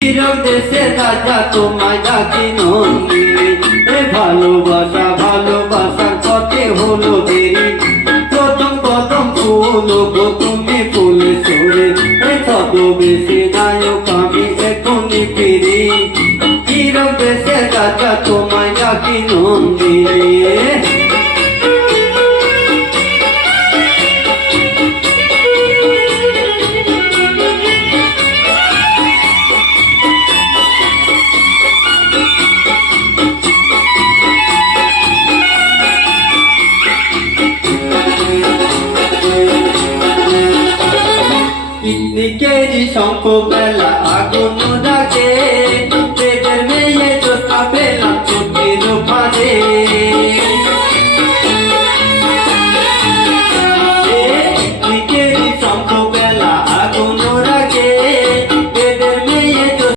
Hero দেশে রাজা তোমায় ডাকি নন্দিনী, ভালোবাসা ভালোবাসার পথে হলো দেরি, প্রথম প্রথম ফুল গো তুমি ফুল সরে, ছদ্মবেশে নায়ক আমি এখনই ফিরি। হিরো দেশে রাজা তোমায় ডাকি নন্দিনী। পিকনিকেরই শঙ্খ মেলা